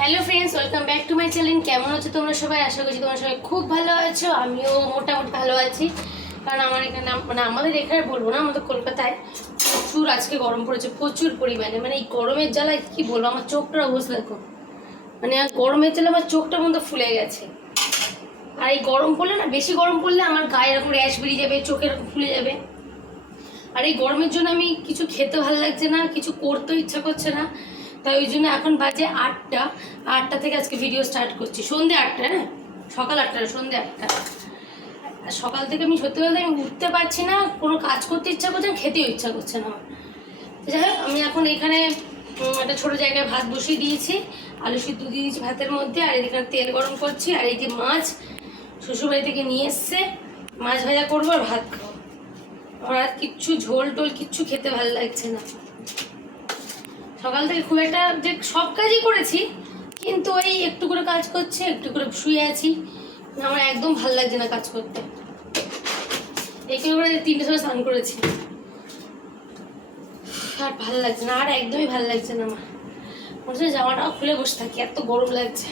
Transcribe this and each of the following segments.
Hello friends welcome back to my channel কেমন আছো তোমরা সবাই? আশা করছি তোমরা সবাই খুব ভালো আছো। আমিও মোটামুটি ভালো আছি। কারণ আমার এখানে মানে আমাদের এখানে বলব না, আমাদের কলকাতায় প্রচুর আজকে গরম পড়েছে, প্রচুর পরিমাণে। মানে এই গরমের জ্বালায় কি বলব? আমার চোখটার অবস্থা দেখো। মানে গরমের জ্বালা আমার চোখটা মতো ফুলে গেছে। আর এই গরম পড়লে না, বেশি গরম পড়লে আমার গায়ে এরকম র্যাশ বেরিয়ে যাবে চোখের ফুলে যাবে। আর এই গরমের জন্য আমি কিছু খেতে ভালো লাগছে না, কিছু করতেও ইচ্ছা করছে না। তাই ওই জন্য এখন বাজে আটটা আটটা থেকে আজকে ভিডিও স্টার্ট করছি। সন্ধে আটটা হ্যাঁ? সকাল আটটা, সন্ধে আটটা। সকাল থেকে আমি সত্যি বলতে আমি উঠতে পারছি না, কোনো কাজ করতে ইচ্ছা করছে না, খেতেও ইচ্ছা করছে না যাই হোক, আমি এখন এখানে একটা ছোটো জায়গায় ভাত বসিয়ে দিয়েছি। আলু সিদ্ধ দিয়ে দিয়েছি ভাতের মধ্যে, আর এদিকে তেল গরম করছি, আর এই যে মাছ শ্বশুরবাড়ি থেকে নিয়ে এসছে। মাছ ভাজা করব আর ভাত খাব। আমার আর কিচ্ছু ঝোল টোল কিচ্ছু খেতে ভালো লাগছে না। সকাল থেকে খুব একটা যে সব কাজই করেছি, কিন্তু ওই একটু করে কাজ করছে, একটু করে শুয়ে আছি। আমার একদম ভালো লাগছে না কাজ করতে। একটু করে তিনটে সময় স্নান করেছি। আর ভালো লাগছে না, আর একদমই ভালো লাগছে না আমার। মনে হচ্ছে জামাটাও খুলে বসে থাকি, এত গরম লাগছে।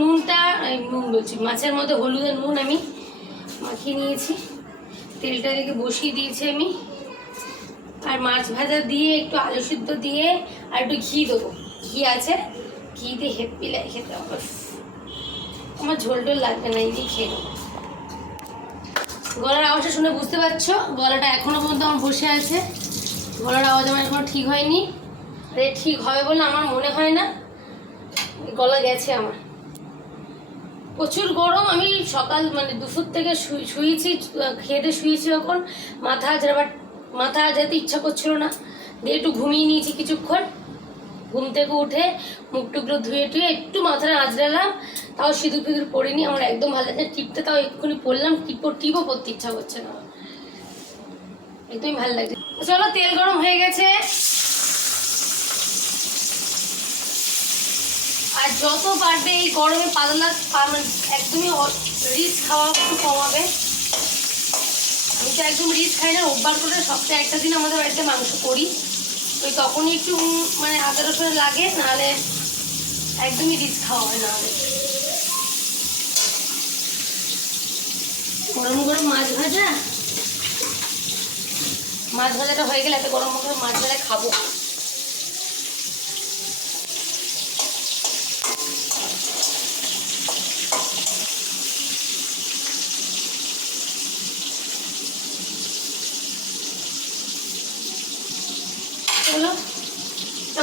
নুনটা নুন বলছি, মাছের মধ্যে হলুদের নুন আমি মাখিয়ে নিয়েছি। তেলটা দিকে বসিয়ে দিয়েছি আমি। আর মাছ ভাজা দিয়ে, একটু আলু সিদ্ধ দিয়ে, আর একটু ঘি দেবো। ঘি আছে, ঘি দিয়ে হেপি লাগে খেতে হবে। আমার ঝোল টোল লাগবে না, এই দিয়ে খেয়ে নেব। গলার আওয়াজটা শুনে বুঝতে পারছ? গলাটা এখনও পর্যন্ত আমার বসে আছে। গলার আওয়াজ আমার এখনও ঠিক হয়নি। আরে ঠিক হবে বলে আমার মনে হয় না। গলা গেছে আমার। প্রচুর গরম, আমি সকাল মানে দুপুর থেকে শুয়েছি, খেয়ে শুয়েছি যখন মাথা আজরাবার মাথা যেতে ইচ্ছা করছিল না। দিয়ে একটু ঘুমিয়ে নিয়েছি কিছুক্ষণ। ঘুম থেকে উঠে মুখ টুকরো ধুয়ে টুয়ে একটু মাথাটা আজরালাম তাও সিঁদুর ফিঁদুর পরিনি আমার একদম ভালো লাগছে টিপটা তাও এক্ষুনি পরলাম টিপো টিপও পরতে ইচ্ছা করছে না। একদমই ভালো লাগছে চলো, তেল গরম হয়ে গেছে। আর যত পারবে এই গরমে পাতলা মানে একদমই রিচ খাওয়া একটু কমাবে। আমি তো একদম রিচ খাই না, রোববার করে সপ্তাহে একটা দিন আমাদের বাড়িতে মাংস করি। ওই তখনই একটু মানে আদা রসুন লাগে, নাহলে একদমই রিচ খাওয়া হয় না গরম গরম মাছ ভাজা? মাছ ভাজাটা হয়ে গেলে একটা গরম গরম মাছ ভাজা খাব চলো তো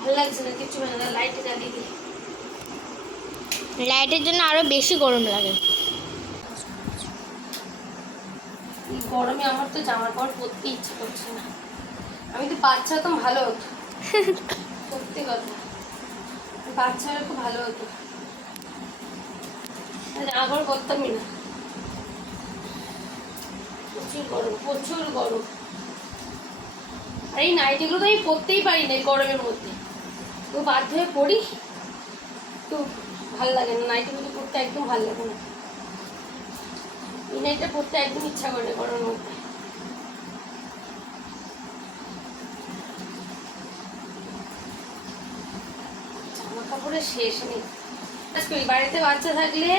ভালো লাগছে না কিছু না লাইটে জ্বালিয়ে দিই। লাইটের জন্য আরও বেশি গরম লাগে। গরমে আমার তো জামা কাপড় পরতে ইচ্ছে করছে না। আমি তো বাচ্চা হতাম ভালো হতো। সত্যি কথা। বাচ্চা হলে খুব ভালো হতো। কাপড় পরতামই না। প্রচুর গরম প্রচুর গরম। আর এই নাইটিগুলো তো আমি পরতেই পারি না গরমের মধ্যে। তো বাধ্য হয়ে পড়ি। তো ভালো লাগে না নাইটিগুলো পরতে একদম ভালো লাগে না। এই নাইটটা পরতে একদম ইচ্ছা করে না মধ্যে। জামা কাপড়ের শেষ নেই। আজকে বাড়িতে বাচ্চা থাকলে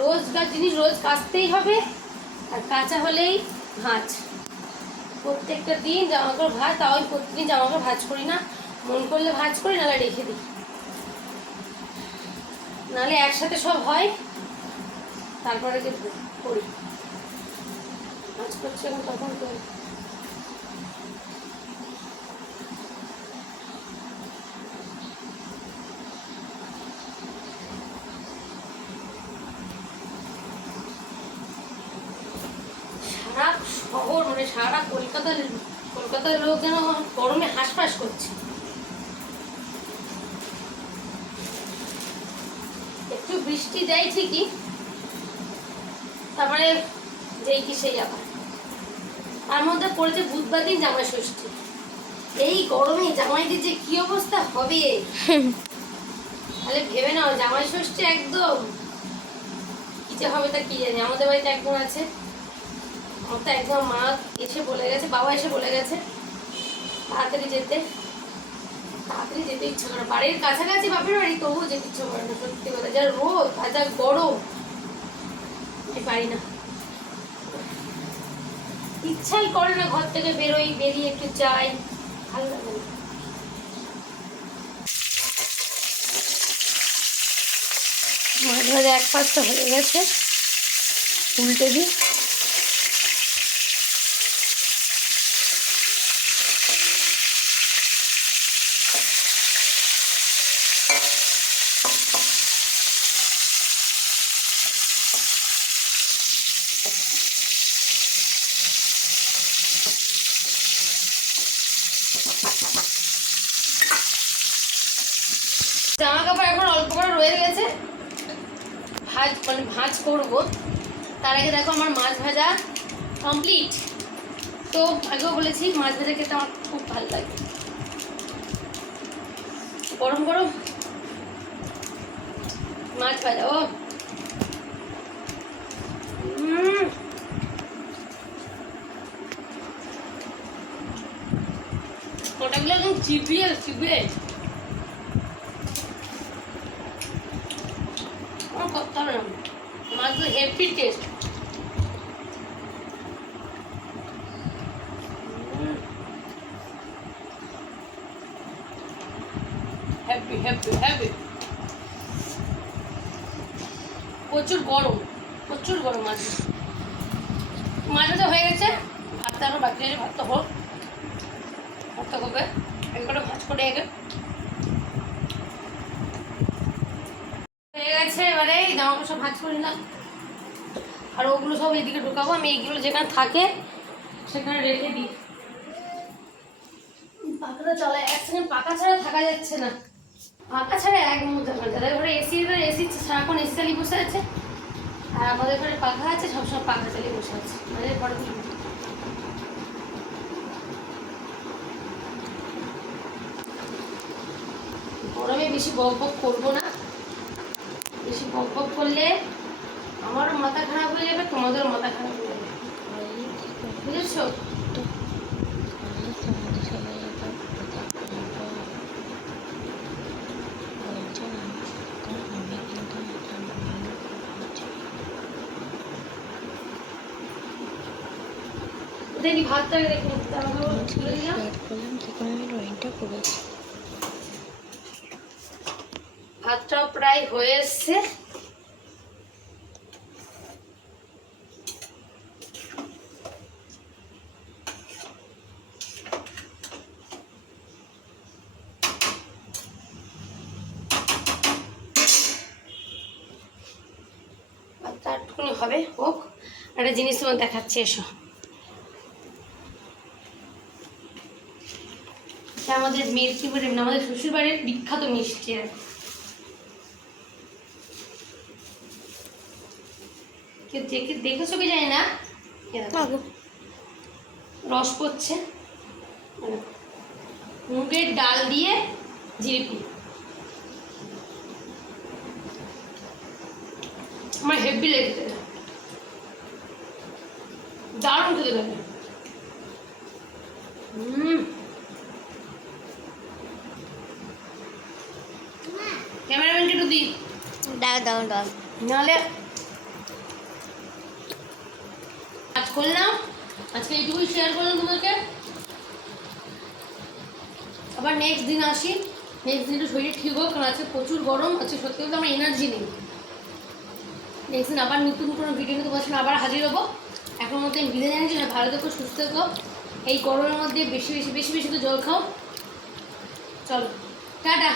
রোজকার জিনিস রোজ কাচতেই হবে, আর কাঁচা হলেই ভাঁজ। প্রত্যেকটা দিন জামা কাপড় ভাজ, তাও আমি প্রত্যেকদিন জামা কাপড় ভাজ করি না। মন করলে ভাজ করি, নাহলে রেখে দিই। নাহলে একসাথে সব হয়, তারপরে কি করি। ভাজ করছি এখন তখন করি সারা শহর মানে সারা কলকাতার কলকাতার লোক যেন গরমে হাঁসফাঁস করছে একটু বৃষ্টি দেয় ঠিকই। তারপরে যেই কি সেই আবার। তার মধ্যে পড়েছে বুধবার দিন জামাই ষষ্ঠী। এই গরমে জামাইদের যে কি অবস্থা হবে? তাহলে ভেবে নাও, জামাই ষষ্ঠী একদম কি যে হবে তা কি জানি। আমাদের বাড়িতে একদম আছে। আমার তো একদম মা এসে বলে গেছে, বাবা এসে বলে গেছে, তাড়াতাড়ি যেতে। তাড়াতাড়ি যেতে ইচ্ছা করে বাড়ির কাছাকাছি বাপের বাড়ি, তবুও যেতে ইচ্ছা করে না, সত্যি কথা। যা রোদ আর যা গরম পারি না। ইচ্ছাই করে না ঘর থেকে বেরোই, বেরিয়ে একটু যাই। ভালো লাগে না। মাছ ভাজা এক পাঁচটা হয়ে গেছে। উল্টে দিই জামা কাপড় এখন অল্প করে রয়ে গেছে ভাজ মানে ভাজ করব। তার আগে দেখো আমার মাছ ভাজা কমপ্লিট তো আগেও বলেছি, মাছ ভাজা খেতে আমার খুব ভালো লাগে। গরম গরম। মাছ ভাজা, ও। ওটাগুলো একদম চিবিয়ে চিবিয়ে আমার করতে হবে না মাছগুলো হেভি টেস্ট প্রচুর গরম প্রচুর গরম মাছ মাছ ভাজা হয়ে গেছে ভাতটা আরও বাকি আছে ভাতটা হোক। ভাতটা হবে একবারে ভাজ করে আগে হয়ে গেছে, এবারে জামাগুলো সব ভাজ করে নিলাম। আর ওগুলো সব এদিকে ঢুকাবো, আমি এইগুলো যেখানে থাকে সেখানে রেখে দিই। পাখাটা চলে এক সেকেন্ড পাখা ছাড়া থাকা যাচ্ছে না। পাখা ছাড়া এক মুহূর্ত যাদের ঘরে এসি এসি সারাক্ষণ এসি চালিয়ে বসে আছে। আর আমাদের ঘরে পাখা আছে, সবসময় পাখা চালিয়ে বসে আছে। মানে বড় গরমে বেশি বক বক করব না। বেশি বক বক করলে মাথা খারাপ হয়ে যাবে, তোমাদেরও মাথা খারাপ হয়ে যাবে। বুঝেছ? ভাতটা তুলে দিলাম। ভাতটাও প্রায় হয়ে এসছে। একটুখানি হবে হোক। একটা জিনিস তোমার দেখাচ্ছে এসো। আমাদের মেয়ের কি বলে আমাদের শ্বশুর বাড়ির বিখ্যাত মিষ্টি কেউ দেখে দেখেছ কি জানি না? রস পড়ছে। মুগের ডাল দিয়ে জিলিপি। আমার হেভি লেগেছে দারুণ খেতে লাগে ক্যামেরাম্যানকে একটু দিই দাও দাও দাও নাহলে আজ করলাম আজকে এইটুকুই শেয়ার করলাম তোমাকে আবার নেক্সট দিন আসি নেক্সট দিন একটু শরীর ঠিক হোক কারণ আজকে প্রচুর গরম আজকে সত্যি বলতে আমার এনার্জি নেই দিন আবার নতুন কোনো ভিডিও নিয়ে তোমার আবার হাজির হব। এখন মতো বিদায় জানাচ্ছি না ভালো থেকো, সুস্থ থেকো। এই গরমের মধ্যে বেশি বেশি বেশি বেশি তো জল খাও। চলো, টাটা।